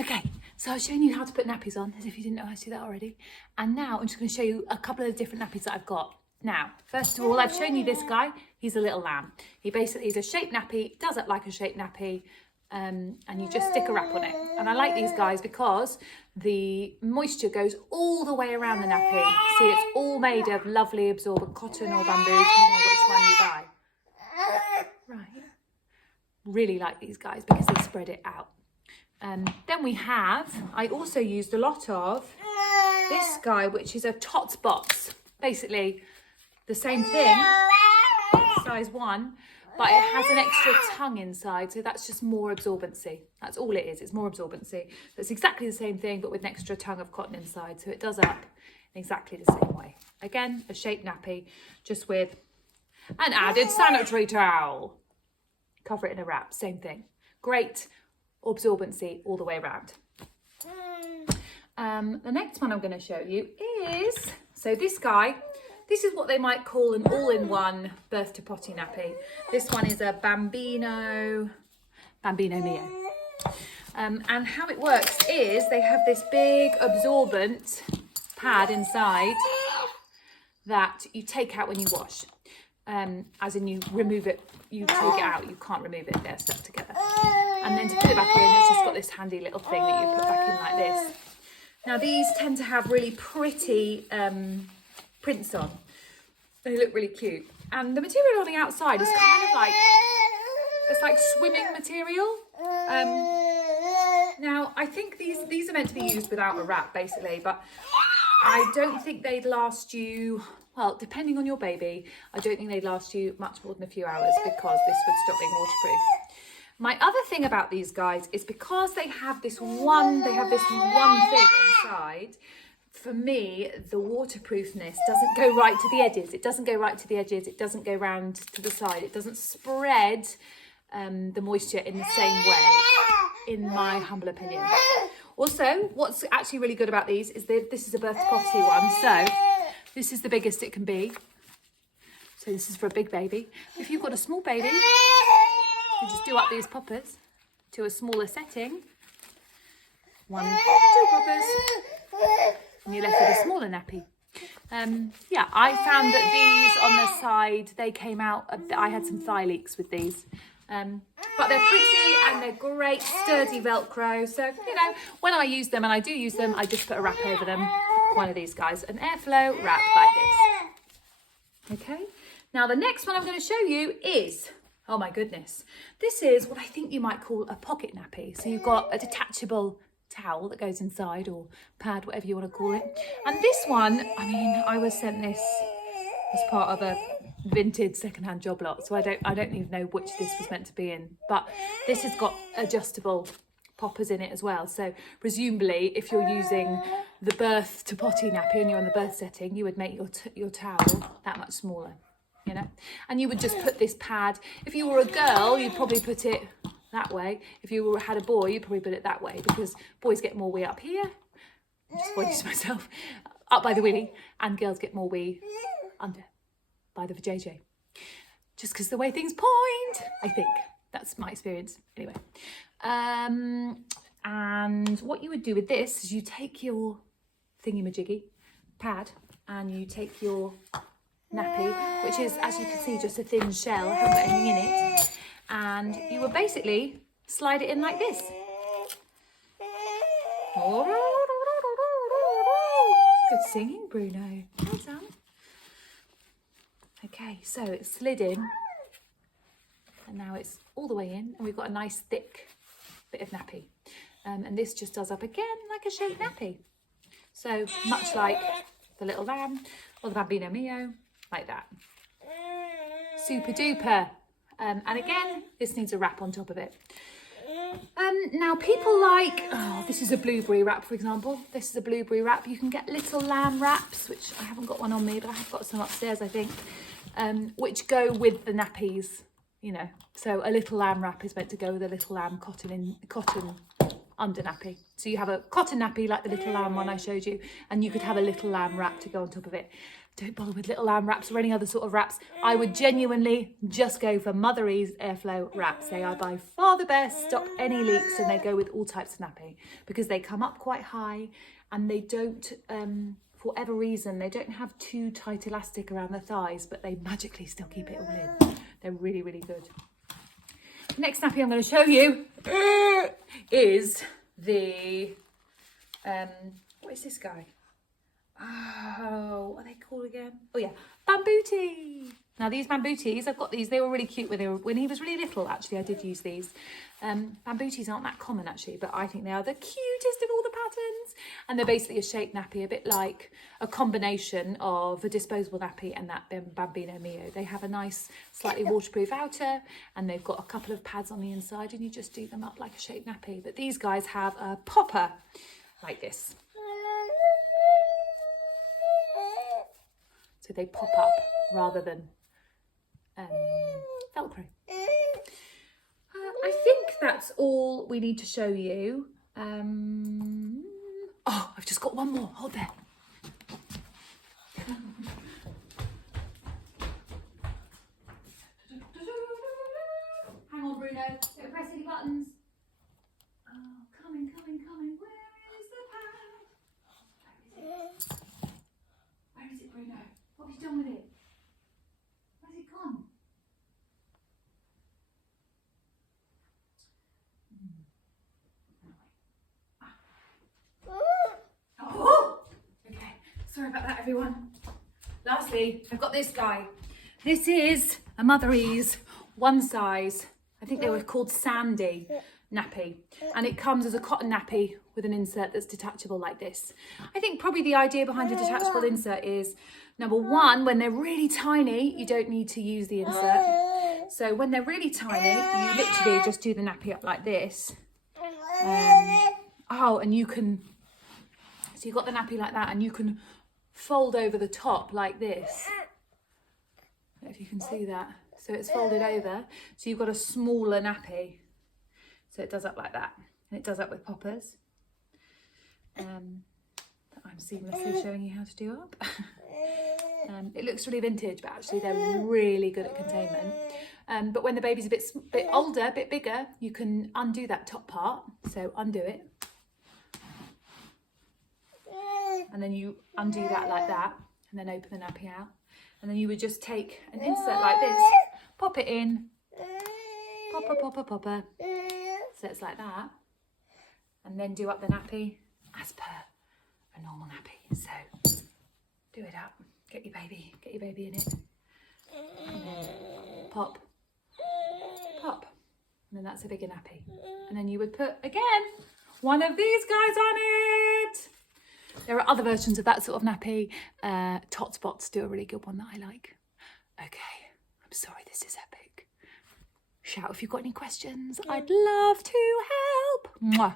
Okay, so I've shown you how to put nappies on, as if you didn't know how to do that already. And now I'm just going to show you a couple of different nappies that I've got. Now, first of all, I've shown you this guy. He's a little lamb. He basically is a shaped nappy, does look like a shaped nappy, and you just stick a wrap on it. And I like these guys because the moisture goes all the way around the nappy. See, it's all made of lovely absorbent cotton or bamboo, depending on which one you buy. Right. Really like these guys because they spread it out. Then we have, I also used a lot of this guy, which is a Tots Box. Basically the same thing, size 1, but it has an extra tongue inside, so that's just more absorbency. That's all it is, it's more absorbency. So it's exactly the same thing, but with an extra tongue of cotton inside, so it does up in exactly the same way. Again, a shaped nappy, just with an added sanitary towel. Cover it in a wrap, same thing. Great absorbency all the way around. The next one I'm going to show you is, so this guy, this is what they might call an all-in-one birth to potty nappy. This one is a Bambino Mio. And how it works is they have this big absorbent pad inside that you take out when you wash. As in you remove it, you take it out, you can't remove it, they're stuck together. And then to put it back in, it's just got this handy little thing that you put back in like this. Now these tend to have really pretty prints on. They look really cute. And the material on the outside is kind of like, it's like swimming material. Now I think these are meant to be used without a wrap basically, but I don't think they'd last you, well, depending on your baby, I don't think they'd last you much more than a few hours because this would stop being waterproof. My other thing about these guys is because they have this one thing inside, for me, the waterproofness doesn't go right to the edges. It doesn't go right to the edges. It doesn't go round to the side. It doesn't spread the moisture in the same way, in my humble opinion. Also, what's actually really good about these is that this is a birth to potty one. So this is the biggest it can be. So this is for a big baby. If you've got a small baby, you just do up these poppers to a smaller setting. 1, 2 poppers. And you're left with a smaller nappy. Yeah, I found that these on the side, they came out, I had some thigh leaks with these. But they're pretty and they're great, sturdy Velcro. So, you know, when I use them, and I do use them, I just put a wrap over them. One of these guys, an airflow wrap like this. Okay, now the next one I'm going to show you is, oh my goodness, this is what I think you might call a pocket nappy. So you've got a detachable towel that goes inside, or pad, whatever you want to call it. And this one, I mean, I was sent this as part of a vintage secondhand job lot, so I don't even know which this was meant to be in, but this has got adjustable poppers in it as well. So presumably, if you're using the birth to potty nappy and you're in the birth setting, you would make your towel that much smaller, you know. And you would just put this pad. If you were a girl, you'd probably put it that way. If you had a boy, you'd probably put it that way, because boys get more wee up here. I'm just pointing to myself, up by the willy, and girls get more wee under by the vajayjay. Just because the way things point, I think. That's my experience. Anyway. And what you would do with this is you take your thingy-majiggy pad and you take your nappy, which is, as you can see, just a thin shell. I haven't got anything in it. And you would basically slide it in like this. Good singing, Bruno. Well done. Okay, so it's slid in, and now it's all the way in, and we've got a nice thick bit of nappy. And this just does up again like a shaped nappy. So much like the little lamb or the Bambino Mio, like that. Super duper. And again, this needs a wrap on top of it. Now people like, oh, this is a blueberry wrap, for example. This is a blueberry wrap. You can get little lamb wraps, which I haven't got one on me, but I have got some upstairs, I think, which go with the nappies, you know. So a little lamb wrap is meant to go with a little lamb cotton under nappy. So you have a cotton nappy like the little lamb one I showed you, and you could have a little lamb wrap to go on top of it. Don't bother with little lamb wraps or any other sort of wraps. I would genuinely just go for Mother E's Airflow wraps. They are by far the best, stop any leaks, and they go with all types of nappy because they come up quite high and they don't, for whatever reason, they don't have too tight elastic around the thighs, but they magically still keep it all in. They're really, really good. The next nappy I'm going to show you is the, what is this guy? Oh, what are they called again? Oh yeah, Bambooty. Now these Bambooties, I've got these, they were really cute when he was really little, actually. I did use these. Bambooties aren't that common actually, but I think they are the cutest of all the patterns. And they're basically a shape nappy, a bit like a combination of a disposable nappy and that Bambino Mio. They have a nice, slightly waterproof outer, and they've got a couple of pads on the inside, and you just do them up like a shape nappy. But these guys have a popper like this. So they pop up rather than Velcro. I think that's all we need to show you. Oh, I've just got one more. Hold there. Hang on, Bruno. Don't press any buttons. Oh, coming. Where is the pad? Where is it, Bruno? What have you done with it? Where's it gone? Oh! Okay, sorry about that, everyone. Lastly, I've got this guy. This is a Mother E's one size. I think they were called Sandy nappy, and it comes as a cotton nappy with an insert that's detachable like this. I think probably the idea behind a detachable insert is, number one, when they're really tiny, you don't need to use the insert. So when they're really tiny, you literally just do the nappy up like this. And you can, so you've got the nappy like that, and you can fold over the top like this. I don't know if you can see that. So it's folded over, so you've got a smaller nappy. So it does up like that, and it does up with poppers. That I'm seamlessly showing you how to do up. It looks really vintage, but actually they're really good at containment. But when the baby's a bit older, a bit bigger, you can undo that top part. So undo it. And then you undo that like that, and then open the nappy out. And then you would just take an insert like this, pop it in, popper. So it's like that. And then do up the nappy as per a normal nappy. So do it up, get your baby in it. And then pop. And then that's a bigger nappy. And then you would put, again, one of these guys on it. There are other versions of that sort of nappy. Tot Spots do a really good one that I like. Okay, I'm sorry this is epic. Shout if you've got any questions. I'd love to help. Mwah.